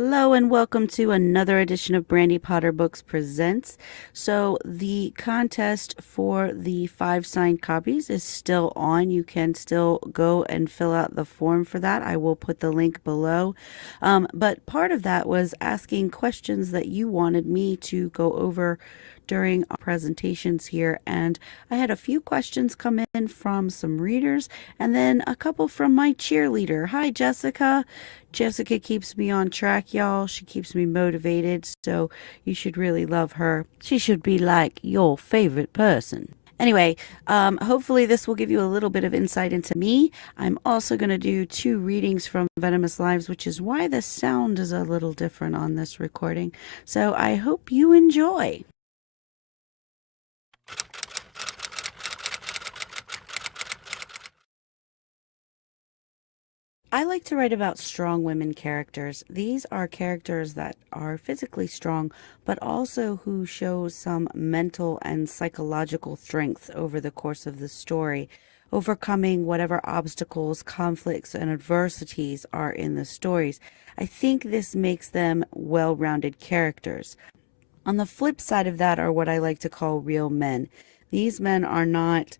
Hello and welcome to another edition of Brandy Potter Books Presents. So, the contest for the 5 signed copies is still on. You can still go and fill out the form for that. I will put the link below. But part of that was asking questions that you wanted me to go over during our presentations here. And I had a few questions come in from some readers and then a couple from my cheerleader. Hi, Jessica. Jessica keeps me on track, y'all. She keeps me motivated, so you should really love her. She should be like your favorite person. Anyway, hopefully this will give you a little bit of insight into me. I'm also going to do 2 readings from Venomous Lives, which is why the sound is a little different on this recording. So I hope you enjoy. I like to write about strong women characters. These are characters that are physically strong, but also who show some mental and psychological strength over the course of the story, overcoming whatever obstacles, conflicts, and adversities are in the stories. I think this makes them well-rounded characters. On the flip side of that are what I like to call real men. These men are not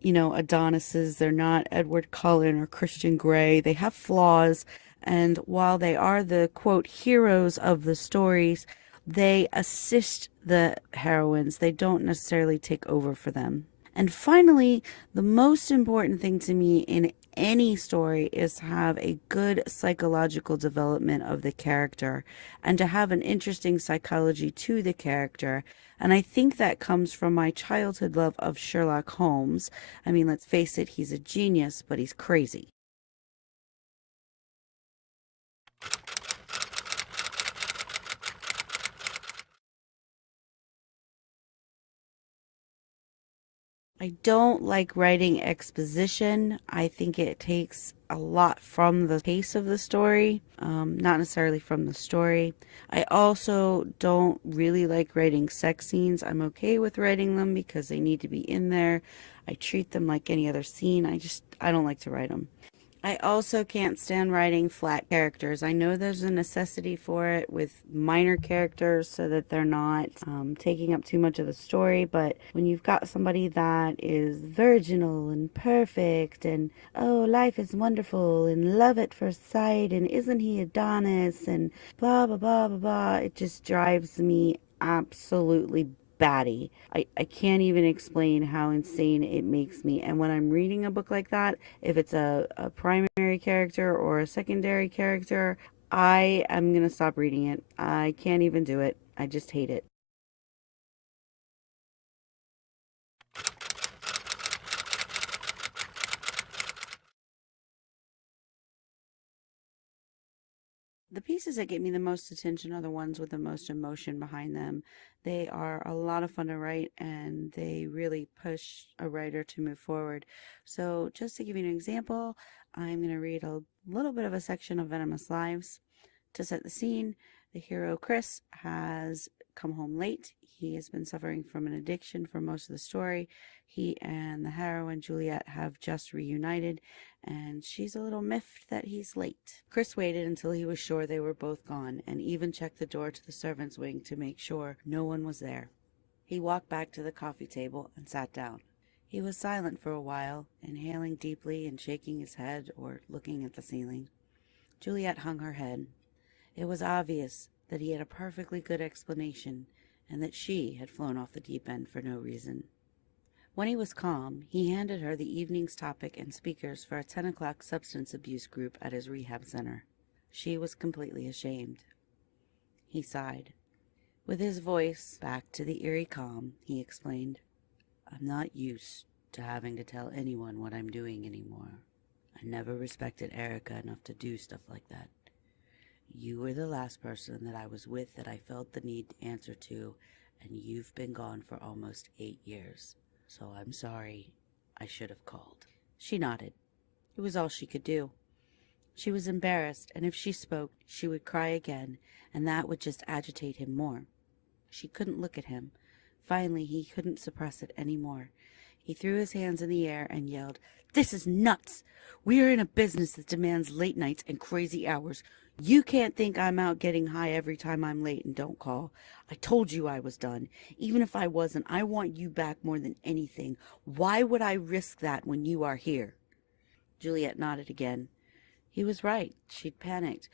Adonises. They're not Edward Cullen or Christian Grey. They have flaws. And while they are the quote heroes of the stories, they assist the heroines. They don't necessarily take over for them. And finally, the most important thing to me in any story is to have a good psychological development of the character and to have an interesting psychology to the character. And I think that comes from my childhood love of Sherlock Holmes. I mean, let's face it, he's a genius, but he's crazy. I don't like writing exposition. I think it takes a lot from the pace of the story, not necessarily from the story. I also don't really like writing sex scenes. I'm okay with writing them because they need to be in there. I treat them like any other scene. I don't like to write them. I also can't stand writing flat characters. I know there's a necessity for it with minor characters so that they're not taking up too much of the story, but when you've got somebody that is virginal and perfect and, oh, life is wonderful and love at first sight and isn't he Adonis and blah, blah, blah, blah, blah, it just drives me absolutely batty. I can't even explain how insane it makes me. And when I'm reading a book like that, if it's a primary character or a secondary character, I am going to stop reading it. I can't even do it. I just hate it. The pieces that get me the most attention are the ones with the most emotion behind them. They are a lot of fun to write and they really push a writer to move forward. So, just to give you an example, I'm going to read a little bit of a section of Venomous Lives. To set the scene, the hero Chris has come home late. He has been suffering from an addiction for most of the story. He and the heroine Juliet have just reunited, and she's a little miffed that he's late. Chris waited until he was sure they were both gone, and even checked the door to the servants' wing to make sure no one was there. He walked back to the coffee table and sat down. He was silent for a while, inhaling deeply and shaking his head or looking at the ceiling. Juliet hung her head. It was obvious that he had a perfectly good explanation and that she had flown off the deep end for no reason. When he was calm, he handed her the evening's topic and speakers for a 10 o'clock substance abuse group at his rehab center. She was completely ashamed. He sighed. With his voice back to the eerie calm, he explained, "I'm not used to having to tell anyone what I'm doing anymore. I never respected Erica enough to do stuff like that. You were the last person that I was with that I felt the need to answer to, and you've been gone for almost 8 years. So I'm sorry. I should have called." She nodded. It was all she could do. She was embarrassed, and if she spoke, she would cry again, and that would just agitate him more. She couldn't look at him. Finally, he couldn't suppress it any more. He threw his hands in the air and yelled, "This is nuts! We are in a business that demands late nights and crazy hours. You can't think I'm out getting high every time I'm late and don't call. I told you I was done. Even if I wasn't, I want you back more than anything. Why would I risk that when you are here? Juliet nodded again. He was right. She'd panicked.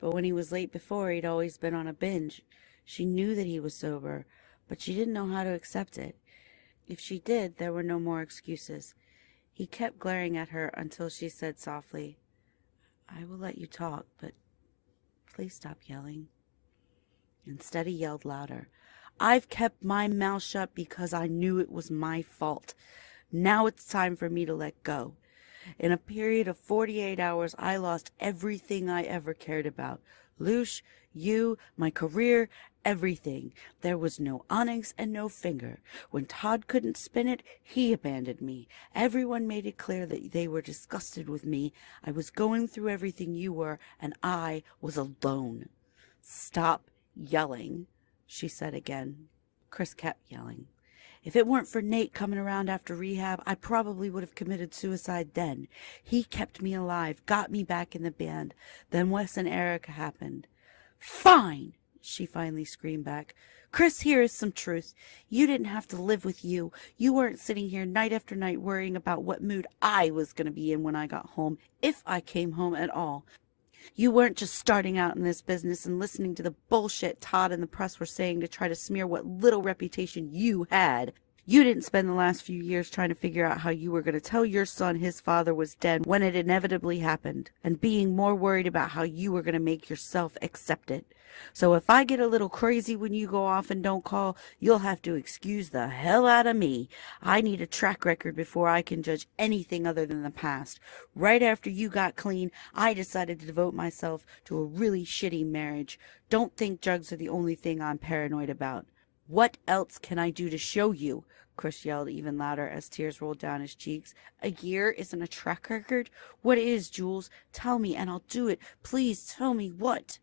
But when he was late before, he'd always been on a binge. She knew that he was sober, but she didn't know how to accept it. If she did, there were no more excuses. He kept glaring at her until she said softly, I will let you talk, but please stop yelling. Instead, he yelled louder. I've kept my mouth shut because I knew it was my fault. Now it's time for me to let go. In a period of 48 hours, I lost everything I ever cared about. Luce, you, my career, everything. There was no onyx and no finger. When Todd couldn't spin it, he abandoned me. Everyone made it clear that they were disgusted with me. I was going through everything you were, and I was alone. Stop yelling, she said again. Chris kept yelling. If it weren't for Nate coming around after rehab, I probably would have committed suicide then. He kept me alive, got me back in the band. Then Wes and Erica happened. Fine, she finally screamed back. Chris, here is some truth. You didn't have to live with you. You weren't sitting here night after night worrying about what mood I was going to be in when I got home, if I came home at all. You weren't just starting out in this business and listening to the bullshit Todd and the press were saying to try to smear what little reputation you had. You didn't spend the last few years trying to figure out how you were going to tell your son his father was dead when it inevitably happened, and being more worried about how you were going to make yourself accept it. So if I get a little crazy when you go off and don't call, you'll have to excuse the hell out of me. I need a track record before I can judge anything other than the past. Right after you got clean, I decided to devote myself to a really shitty marriage. Don't think drugs are the only thing I'm paranoid about. What else can I do to show you? Chris yelled even louder as tears rolled down his cheeks. A year isn't a track record? What is, Jules? Tell me and I'll do it. Please tell me what.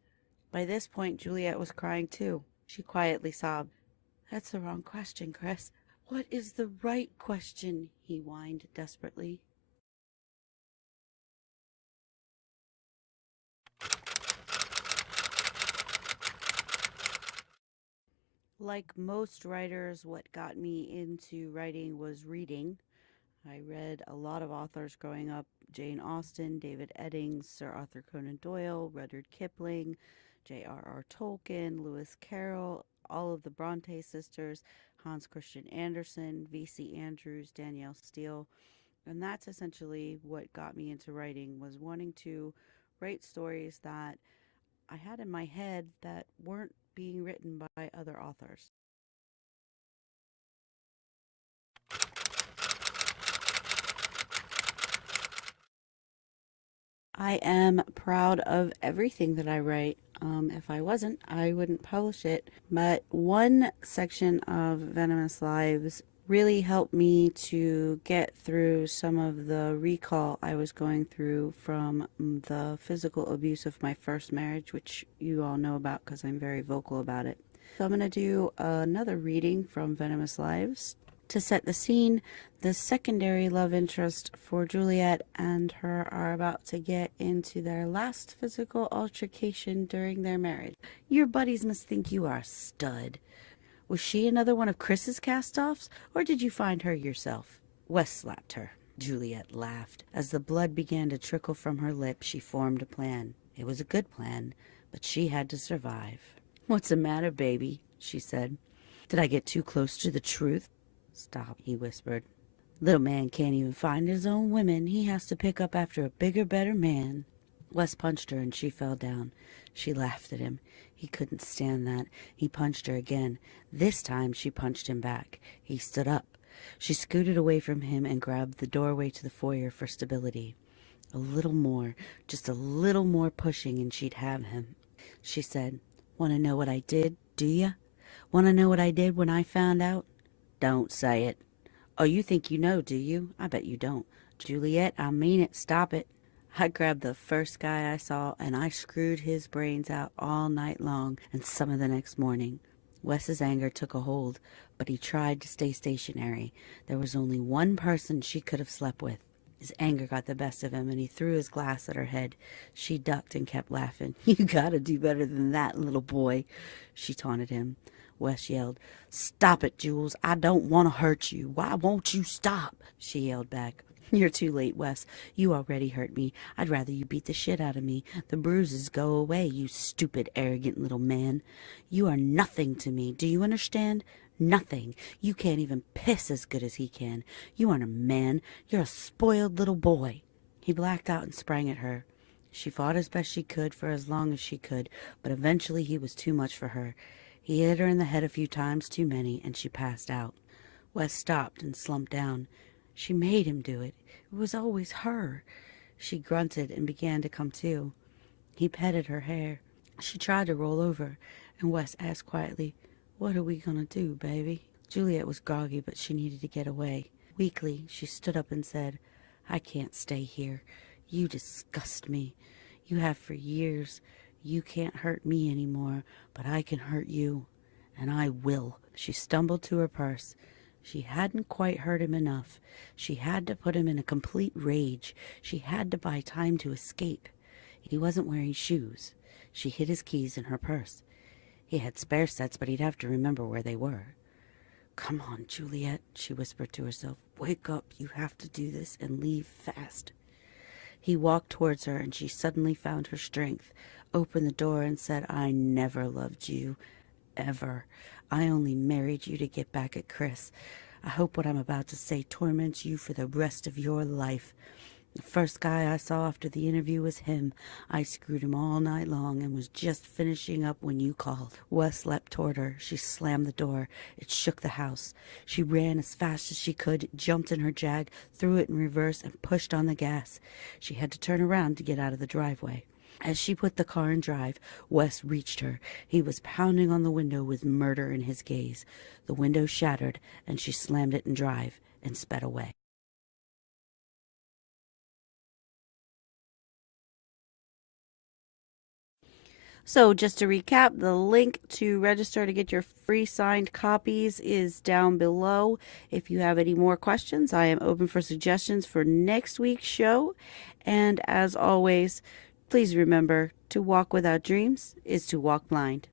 By this point, Juliet was crying too. She quietly sobbed. That's the wrong question, Chris. What is the right question? He whined desperately. Like most writers, what got me into writing was reading. I read a lot of authors growing up: Jane Austen, David Eddings, Sir Arthur Conan Doyle, Rudyard Kipling, J.R.R. Tolkien, Lewis Carroll, all of the Bronte sisters, Hans Christian Andersen, V.C. Andrews, Danielle Steele. And that's essentially what got me into writing, was wanting to write stories that I had in my head that weren't being written by other authors. I am proud of everything that I write. If I wasn't, I wouldn't publish it. But one section of Venomous Lives really helped me to get through some of the recall I was going through from the physical abuse of my first marriage, which you all know about because I'm very vocal about it. So I'm going to do another reading from Venomous Lives. To set the scene, the secondary love interest for Juliet and her are about to get into their last physical altercation during their marriage. Your buddies must think you are a stud. Was she another one of Chris's cast-offs, or did you find her yourself? Wes slapped her. Juliet laughed. As the blood began to trickle from her lips, she formed a plan. It was a good plan, but she had to survive. What's the matter, baby? She said. Did I get too close to the truth? Stop, he whispered. Little man can't even find his own women. He has to pick up after a bigger, better man. Wes punched her and she fell down. She laughed at him. He couldn't stand that. He punched her again. This time she punched him back. He stood up. She scooted away from him and grabbed the doorway to the foyer for stability. A little more, just a little more pushing and she'd have him. She said, Want to know what I did, do ya? Want to know what I did when I found out? Don't say it. Oh, you think you know, do you? I bet you don't. Juliet, I mean it. Stop it. I grabbed the first guy I saw and I screwed his brains out all night long and some of the next morning. Wes's anger took a hold, but he tried to stay stationary. There was only one person she could have slept with. His anger got the best of him, and he threw his glass at her head. She ducked and kept laughing. You gotta do better than that, little boy, she taunted him. Wes yelled, "Stop it, Jules. I don't want to hurt you. Why won't you stop?" She yelled back. "You're too late, Wes. You already hurt me. I'd rather you beat the shit out of me. The bruises go away, you stupid, arrogant little man. You are nothing to me. Do you understand? Nothing. You can't even piss as good as he can. You aren't a man. You're a spoiled little boy." He blacked out and sprang at her. She fought as best she could for as long as she could, but eventually he was too much for her. He hit her in the head a few times, too many, and she passed out. Wes stopped and slumped down. She made him do it. It was always her. She grunted and began to come to. He petted her hair. She tried to roll over, and Wes asked quietly, "What are we gonna do, baby?" Juliet was groggy, but she needed to get away. Weakly, she stood up and said, "I can't stay here. You disgust me. You have for years. You can't hurt me anymore, but I can hurt you. And I will." She stumbled to her purse. She hadn't quite hurt him enough. She had to put him in a complete rage. She had to buy time to escape. He wasn't wearing shoes. She hid his keys in her purse. He had spare sets, but he'd have to remember where they were. "Come on, Juliet," she whispered to herself. "Wake up. You have to do this and leave fast." He walked towards her, and she suddenly found her strength, opened the door, and said, "I never loved you. Ever. I only married you to get back at Chris. I hope what I'm about to say torments you for the rest of your life. The first guy I saw after the interview was him. I screwed him all night long and was just finishing up when you called." Wes leapt toward her. She slammed the door. It shook the house. She ran as fast as she could, jumped in her Jag, threw it in reverse, and pushed on the gas. She had to turn around to get out of the driveway. As she put the car in drive, Wes reached her. He was pounding on the window with murder in his gaze. The window shattered, and she slammed it in drive and sped away. So, just to recap, the link to register to get your free signed copies is down below. If you have any more questions, I am open for suggestions for next week's show. And as always, please remember, to walk without dreams is to walk blind.